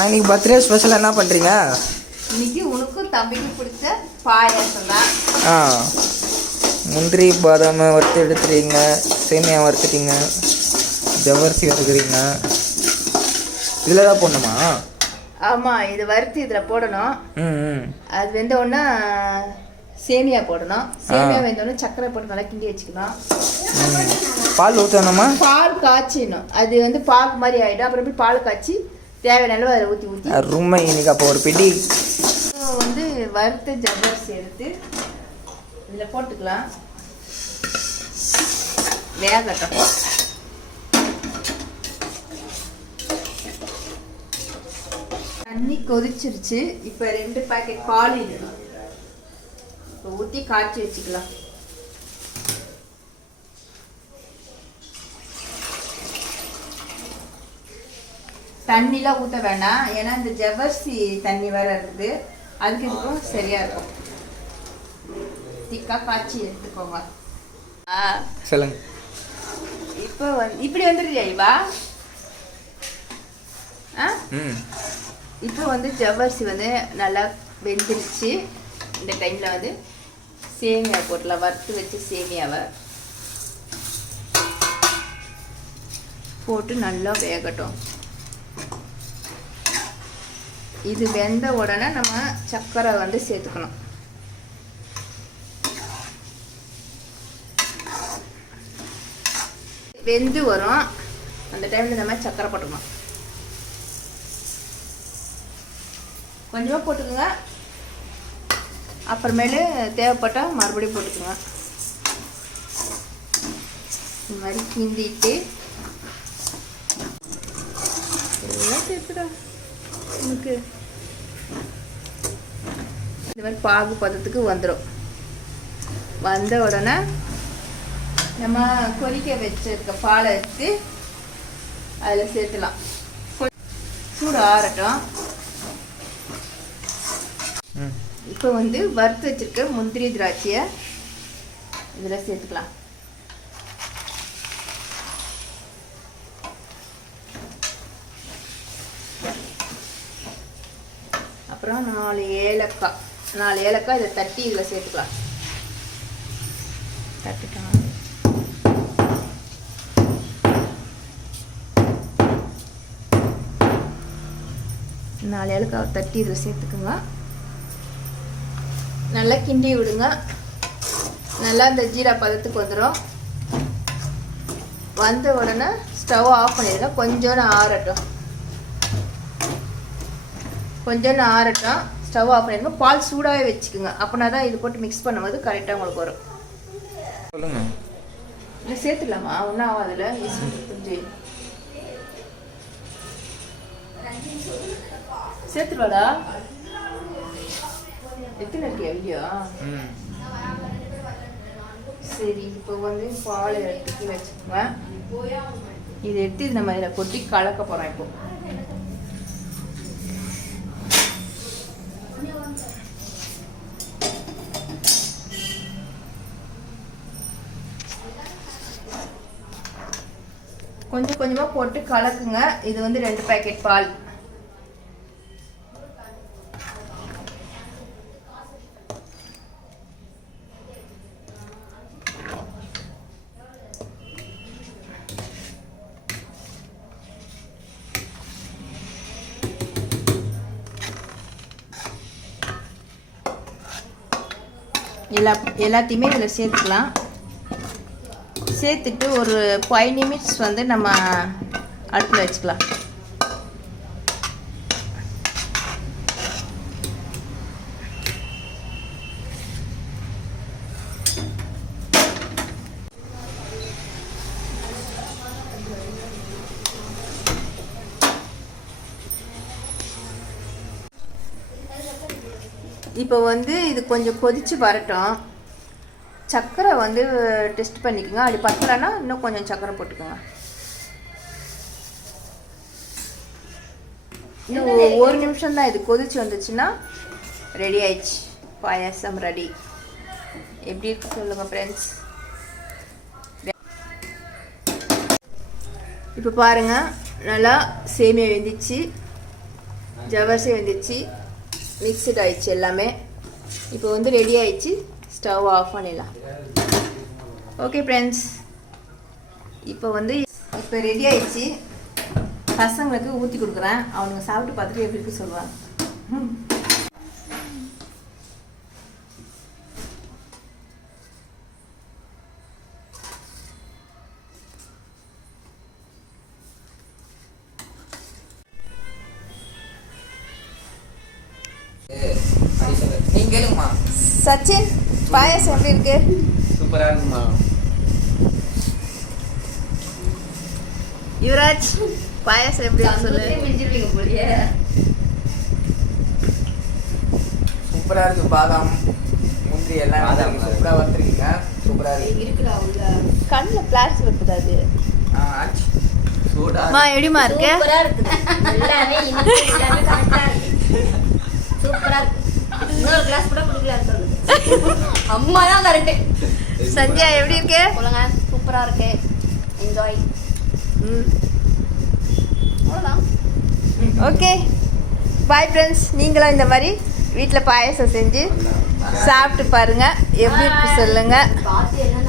இன்னைக்கு பர்த்டே ஸ்பெஷலாக என்ன பண்ணுறீங்க? இன்னைக்கு உனக்கும் தம்பிக்கும் பிடிச்ச பாயாசம் தான். முந்திரி பாதாமை வறுத்து எடுத்துறீங்க, சேமியா வறுத்துட்டீங்க, ஜவ்வரிசி வறுக்கிறீங்க. இதில் தான் போடணுமா? ஆமாம், இது வறுத்து இதில் போடணும். அது வெந்த உடனே சேமியா போடணும். சேமியா வெந்தோடனே சக்கரை போட்டு நல்லா கிண்டி வச்சுக்கணும். பால் ஊற்றணுமா? பால் காய்ச்சிடணும். அது வந்து பால் மாதிரி ஆகிடும். அப்புறம் பால் காய்ச்சி தேவையான அளவு அதை ஊற்றி ரொம்ப இன்னைக்கு அப்போ ஒரு பிடி வந்து வறுத்த ஜவ்வரிசி எடுத்து இதில் போட்டுக்கலாம். வேகட்டும். தண்ணி கொதிச்சிருச்சு. இப்போ 2 பாக்கெட் பால் இருக்கணும். இப்போ ஊற்றி காய்ச்சி வச்சுக்கலாம். தண்ணிலாம் ஊற்ற வேண்டாம், ஏன்னா இந்த ஜவ்வரிசி தண்ணி வேற இருக்குது. அதுக்கு இதுக்கும் சரியா இருக்கும். திக்கா காய்ச்சி எடுத்துக்கோங்க. சொல்லுங்க. இப்போ இப்படி வந்துடுறியா இவா? இப்போ வந்து ஜவ்வரிசி வந்து நல்லா வெந்துருச்சு. இந்த டைமில் வந்து சேமியா போட்டலாம். வறுத்து வச்சு சேமியாவை போட்டு நல்லா வேகட்டும். இது வெந்த உடனே நம்ம சர்க்கரை வந்து சேர்த்துக்கணும். வெந்து வரும். அந்த டைமில் இந்த மாதிரி சர்க்கரை போட்டுக்கணும். கொஞ்சமாக போட்டுக்கோங்க. அப்புறமேலு தேவைப்பட்டால் மறுபடியும் போட்டுக்கோங்க. இந்த மாதிரி கிண்டிட்டு எல்லாம் சேர்த்துடா. எனக்கு இந்த மாதிரி பாகு பதத்துக்கு வந்துடும். வந்த உடனே நம்ம கொதிக்க வச்சிருக்க பாலை எடுத்து அதில் சேர்த்துலாம். சூடு ஆறட்டும். இப்போ வந்து வறுத்து வச்சிருக்க முந்திரி திராட்சையை இதில் சேர்த்துக்கலாம். அப்புறம் 4 ஏலக்காய் இதை தட்டி இதில் சேர்த்துக்கலாம். தட்டுட்டோம். 4 ஏலக்காய் தட்டி இதில் சேர்த்துக்குங்க. நல்லா கிண்டி விடுங்க. நல்லா இந்த ஜீரா பதத்துக்கு வந்துடும். வந்த உடனே ஸ்டவ் ஆஃப் பண்ணிடுங்க. கொஞ்சோன்னு ஆறட்டும். ஸ்டவ் ஆஃப் பண்ணிடுங்க. பால் சூடாகவே வச்சுக்கோங்க. அப்படின்னா தான் இது போட்டு மிக்ஸ் பண்ணும்போது கரெக்டாக உங்களுக்கு வரும். சொல்லுங்க. இல்லை சேர்த்துக்கலாமா? ஒன்றும் ஆகாதுல்ல. கொஞ்சம் சேர்த்துருவாடா. எத்தனை இருக்கியா வீடியோ? சரி, இப்போ வந்து பால் எடுத்து வச்சுக்குவேன். இதை எடுத்து நம்ம இதில் கொட்டி கலக்க போகிறோம். இப்போ கொஞ்சம் கொஞ்சமாக போட்டு கலக்குங்க. இது வந்து 2 பாக்கெட் பால். எல்லாத்தையுமே இதில் சேர்த்துக்கலாம். சேர்த்துட்டு ஒரு 5 நிமிஷம் வந்து நம்ம அடுப்பில் வச்சுக்கலாம். இப்போ வந்து இது கொஞ்சம் கொதிச்சு வரட்டும். சர்க்கரை வந்து டெஸ்ட் பண்ணிக்கோங்க. அப்படி பத்தலைன்னா இன்னும் கொஞ்சம் சர்க்கரை போட்டுக்கோங்க. இன்னும் 1 நிமிஷம் தான். இது கொதிச்சு வந்துச்சுன்னா ரெடி ஆயிடுச்சு. பாயாசம் ரெடி. எப்படி இருக்கு சொல்லுங்கள் ஃப்ரெண்ட்ஸ். இப்போ பாருங்கள், நல்லா சேமியா வெந்துச்சு. ஜவ்வரிசி வந்துச்சு, மிக்சட் ஆயிடுச்சு எல்லாமே. இப்போ வந்து ரெடி ஆயிடுச்சு, ஸ்டவ் ஆஃப் பண்ணிடலாம். ஓகே ஃப்ரெண்ட்ஸ், இப்போ ரெடி ஆயிடுச்சு. பசங்களுக்கு ஊற்றி கொடுக்குறேன், அவனுங்க சாப்பிட்டு பார்த்துட்டு எப்படி இருக்கு சொல்லுவாங்க. நீங்க கேளுங்கம்மா. சச்சின், பாயாசம் எப்படி இருக்கு? சூப்பரா இருக்குமா. யுவராஜ், பாயாசம் எப்படி இருக்கு சொல்லு. சூப்பரா இருக்கு. பாதாம் முந்திரி எல்லாம் சூப்பரா வந்திருக்கீங்க. சூப்பரா இருக்கு. கண்ணில் பிளாஸ்டிக் வைக்கூடாது. ஆச்சு. சூடா அம்மா எப்படிமா இருக்கு? சூப்பரா இருக்கு. எல்லாமே இனிப்பு எல்லாமே கரெக்டா இருக்கு. சூப்பரா இருக்கு. இன்னொரு கிளாஸ் கூட குடிக்கலாம் சொல்லுங்க. அம்மா தான் கரெக்ட். சந்தியா எப்படி இருக்கு? சொல்லுங்க. சூப்பரா இருக்கு. என்ஜாய். அவ்வளோதான். Okay bye friends. நீங்களும் இந்த மாதிரி வீட்டில் பாயாசம் செஞ்சு சாப்பிட்டு பாருங்க, எப்படி இருக்கு சொல்லுங்க.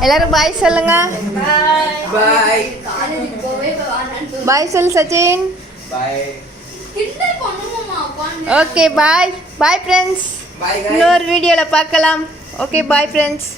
எல்லாரும் பாய் சொல்லுங்க. பாய். பாய் சொல்லு Sachin. Bye. Okay bye. Bye friends. Bye. இன்னொரு வீடியோவில் பார்க்கலாம். Okay bye friends.